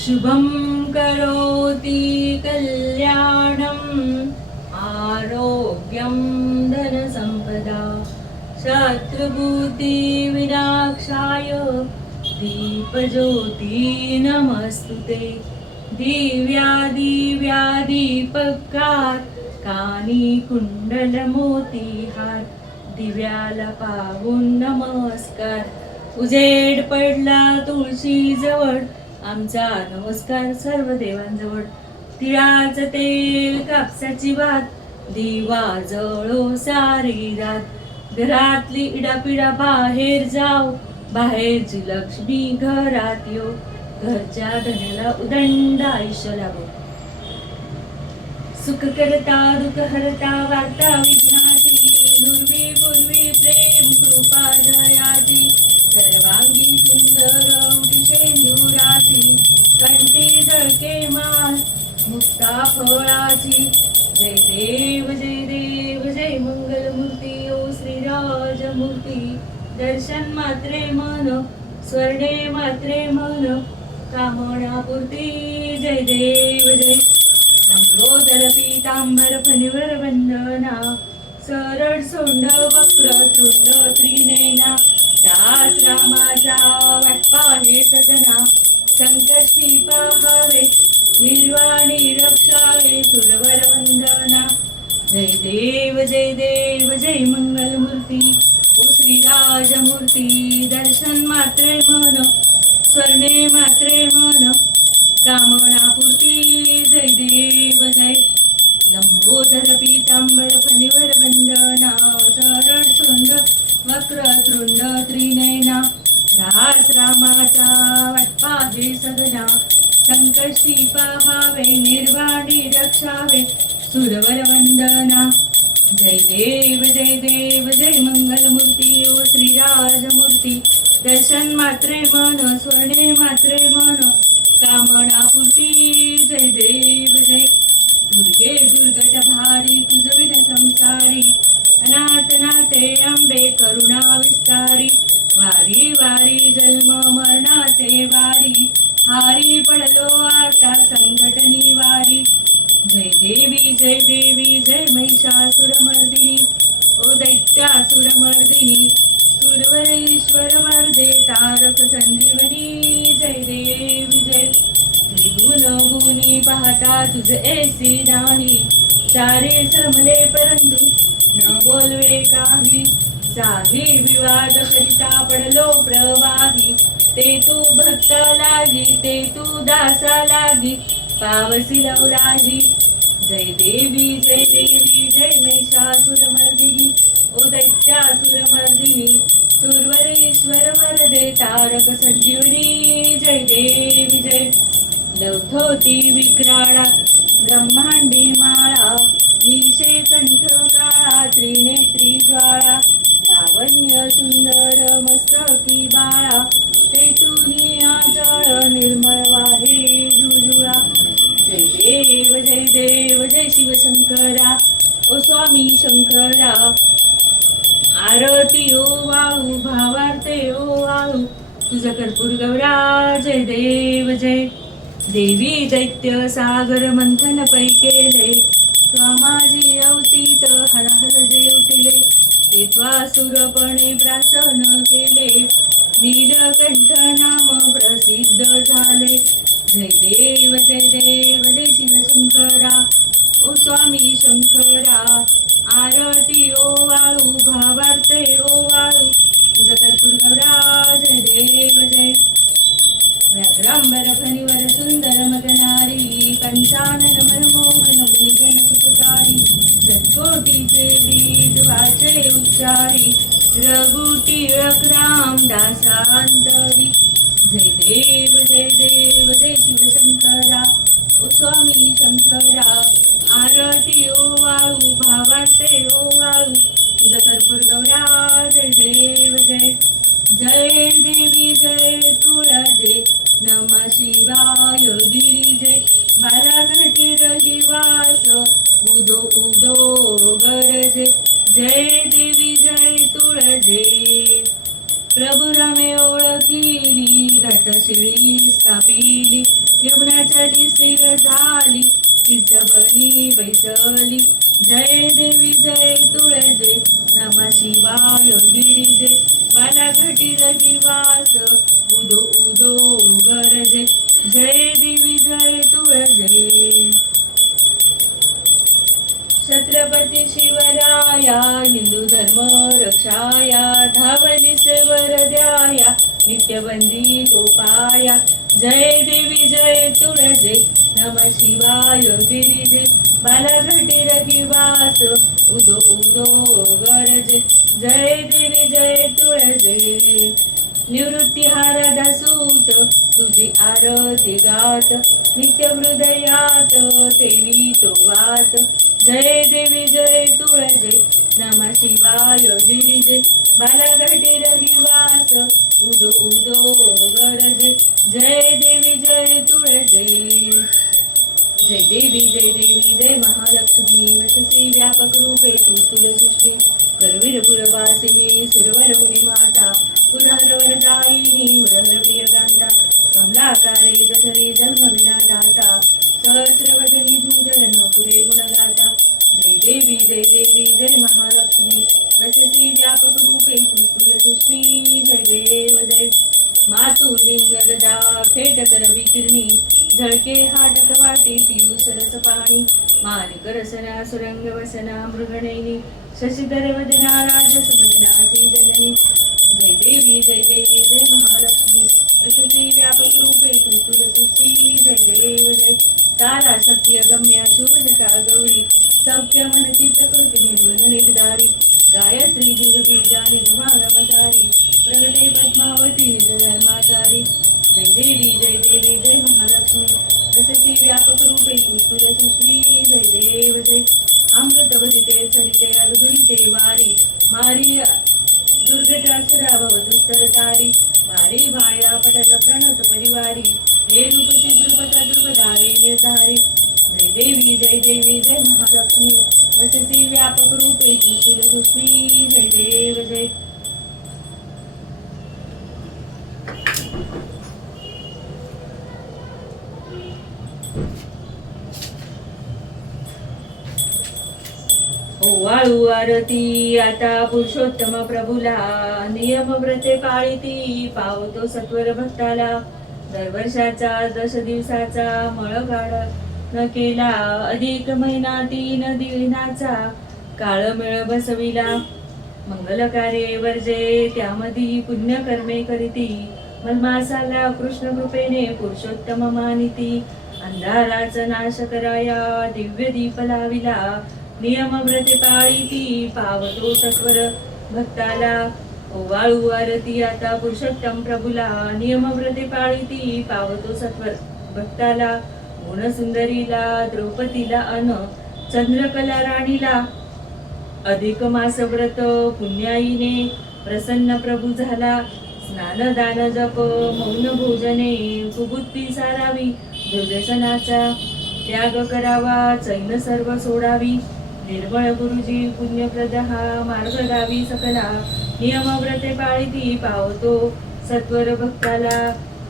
शुभं करोति कल्याणम् आरोग्यं धनसम्पदा शत्रुबुद्धिविनाशाय दीपज्योती नमस्तुते दिव्यादिव्यादीपकात् कानी कुंडलमोतीहार दिव्याला पाहून नमस्कार उजेड पडला तुळशी जवळ आमचा नमस्कार सर्व देवांजवळ तिळाचं तेल कापसाची भात दिवा जळो सारी रात घरातली इडापिडा बाहेर जाओ बाहेरची लक्ष्मी घरात येऊ घरच्या धन्याला उदंड आयुष्य लाभो सुख करता दुःख हरता वार्ता विघ्नाची नुर्वी पूर्वी प्रेम कृपा जयाची सर्वांगी सुंदर शेंदुराची कंठी झळके माल मुक्ता फळाची जय देव जय मंगलमूर्ती ओ श्रीराजमूर्ती दर्शन मात्रे मन स्वर्णे मात्रे मन कामनापूर्ती जय देव जय लंबोदर पीतांबर फणीवर वंदना सरळ सोंड वक्र तृंड त्रिनयना दास रामाचा वाटपा हे सजना संकष्टी पाहावे निर्वाणी रक्षावे सुरवर वंदना जय देव जय मंगलमूर्ती ओ श्रीराजमूर्ती दर्शन मात्रे मन स्वर्णे मात्रे मन कामनापूर्ती जय देव जय लंबोदर पीतांबर फणीवर वंदना सरळ सोंड वक्र तृंड त्रिनयना दास रामाचा वाटपा हे सदना संकष्टी पाहावे निर्वाणी रक्षावे सुरवर वंदना जय देव जय मंगलमूर्ती ओ श्रीराजमूर्ती दर्शन मात्रे मन स्वर्णे मात्रे मन कामनापूर्ती जय देव जय दुर्गे दुर्गट भारी तुझ विन संसारी अनाथ नाथे अंबे करुणा विस्तारी वारी वारी जन्म मरणाचे वारी हारी पडलो आता संकट निवारी जय देवी जय महिषासुरमर्दिनी ओ दैत्यासुरमर्दिनी सुरवर ईश्वर वरदे तारक संजीवनी जय देवी जय त्रिगुण गुणी पाहता तुझ ऐसी नाही सारे श्रमले परंतु न बोलवे काही साही विवाद करिता पडलो प्रवाही ते तू भक्त लागी ते तू दासा लागी पावसी लवराही जय देवी जय महिषासुरमर्दिनी ओ दैत्यासुरमर्दिनी सुरवर ईश्वर वरदे तारक संजीवनी जय देवी जय लवथोती विक्राळा ब्रह्मांडी माळा निशे कंठ काळा त्रिनेत्री ज्वाळा लावण्य सुंदर मस्तकी बाळा ते तुनी आजळ निर्मळ वाहे जुजुळा जय देव जय शिवशंकरा ओ स्वामी शंकरा आरती ओ वाळू भावार्थे ओ वाळू तुझा कर्पूर गौरा जय देव जय देवी दैत्य सागर मंथन पै केले त्वा माझी अवचित हलाहल जे उठिले ते त्वासुरपणे प्राशन केले नीलकंठ नाम प्रसिद्ध झाले जय देव जय शिवशंकरा ओ स्वामी शंकरा आरती ओ वाळू भावार्थे ओ वाळू तुझ कर्पूर गौरा जय देव जय व्याघ्रांबर फणीवर सुंदर मदनारी पंचानन मनमोहन मुनिजन सुखकारी सत्कोटीचे बीज वाचे उच्चारी रघुटिळक राम दासांतरी जय देव जय शिवशंकरा ओ स्वामी शंकरा आरती ओ वाळू भावार्थे ओ वाळू तुझ कर्पूर गौरा जय देव जय जय देवी जय तुळजे नमः शिवाय गिरिजे बालाघाटी रहिवास उदो उदो गरजे जय देवी जय तुळजे प्रभु रामे ओळखिली घटशिळी स्थापिली यमुनाचली स्थिर झाली तीच बनी बैसली. जय देवी जय तुळजे नमा शिवाय गिरिजे. बालाघाटी रहिवास उदो उदो गरजे. जय देवी जय तुळजे. छत्रपती शिवराया हिंदू धर्म रक्षाया. धावली सेवर द्याया नित्यबंदी तो पाया. जय देवी जय तुळजे नमः शिवाय गिरिजे. बालाघाटी रहिवास उदो उदो गरजे. जय देवी जय तुळजे. निवृत्ती हाराधा सूत तुझी आरती गात नित्य हृदयात तेवी तो वात. जय देवी जय तुळजे नमः शिवाय गिरिजे. बालाघाटी रहिवास उदो उदो गरजे. जय देवी जय तुळजे. जय देवी जय महालक्ष्मी. वससी व्यापक रूपे तू तुलसुश्री. करवीर पुरवासिनी सुरवर मुनी माता. पुरहर वरदायिनी मुरहर प्रियकांता. कमलाकारे जठरी जन्म विना दाता. सहस्रवदनी भूधर पुरे गुणगाता. जय देवी जय महालक्ष्मी. वससी व्यापक रूपे तू तुलसुश्री. जय देव जय. मातुलिंग गदा खेट कर विकिरणी. झळके हाटक वाटी पियू सरस पाणी. मानिक रसना सुरंग वसना मृगणैनी. शशिधर वदना राजस मदनाची जननी. जय देवी जय महालक्ष्मी. वससी व्यापक रूपे तू तुलसुश्री. जय देव जय. तारा शक्ती अगम्या शुभजका गौरी. सौख्य मनची प्रकृती निर्वल निर्धारी. गायत्री बीजानी धुमागमसारी. प्रगटे पद्मावती निजधर्माचारी. जय देवी जय महालक्ष्मी. वससी व्यापक रूपे तू तुलसुश्री. जय देव जय. अमृतवदिते सरिते अगधुरिते वारी. मारी दुर्गटासुरा भवदुस्तरतारी. वारी भाया पटल प्रणत परिवारी. हे रूपती द्रुपदा द्रुपदारी निर्धारी. जय देवी जय महालक्ष्मी. वससी व्यापक रूपे तू तुलसुश्री. जय देव जय. ओवाळू आरती आता पुरुषोत्तम प्रभूला. नियम व्रते पाळीती पावतो सत्वर भक्ताला. दरवर्षाचा 10 दिवसाचा मळगाड न केला. अधिक महिना 3 दिनाचा काळ मेळ बसविला. मंगल कार्ये वर्जे त्यामधी पुण्यकर्मे करीती. मलमासाला कृष्ण कृपेने पुरुषोत्तम मानिती. अंधाराचा नाश कराया दिव्य दीप लाविला. नियम व्रते पाळीती पावतो सत्वर भक्ताला. ओवाळू आरती आता पुरुषोत्तम प्रभूला. नियम व्रते पाळीती पावतो सत्वर भक्ताला. गुणसुंदरीला द्रौपदीला अन चंद्रकला राणीला. अधिक मास व्रत पुण्याईने प्रसन्न प्रभू झाला. स्नान दान जप मौन भोजने कुबुद्धी सारावी. दुर्व्यसनाचा त्याग करावा चैन सर्व सोडावी. निर्मळ गुरुजी पुण्यप्रद हा मार्ग दावी सकला. नियम व्रते पाळीती पावतो सत्वर भक्ताला.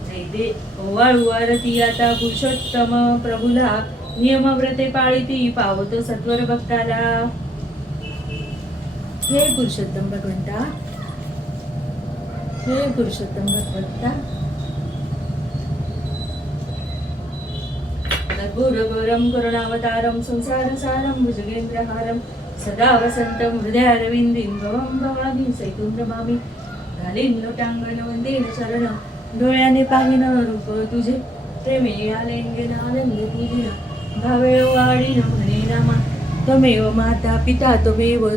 जय दे. ओवाळू आरती आता पुरुषोत्तम प्रभूला. नियम व्रते पाळीती पावतो सत्वर भक्ताला. हे पुरुषोत्तम भगवंता. हे पुरुषोत्तम भगवंता. कर्पूरगौरं करुणावतारं संसारसारं भुजगेन्द्रहारं सदा वसन्तं हृदयारविन्दिं भवं भवानी सैतुं नमामि. घालीन लोटांगण वंदेन शरण. डोळ्याने पाहिन रूप तुझे. प्रेमे आलेंगेन आनंद तुझे. भावे वाढीन म्हणे रामा. त्वमेव माता पिता त्वमेव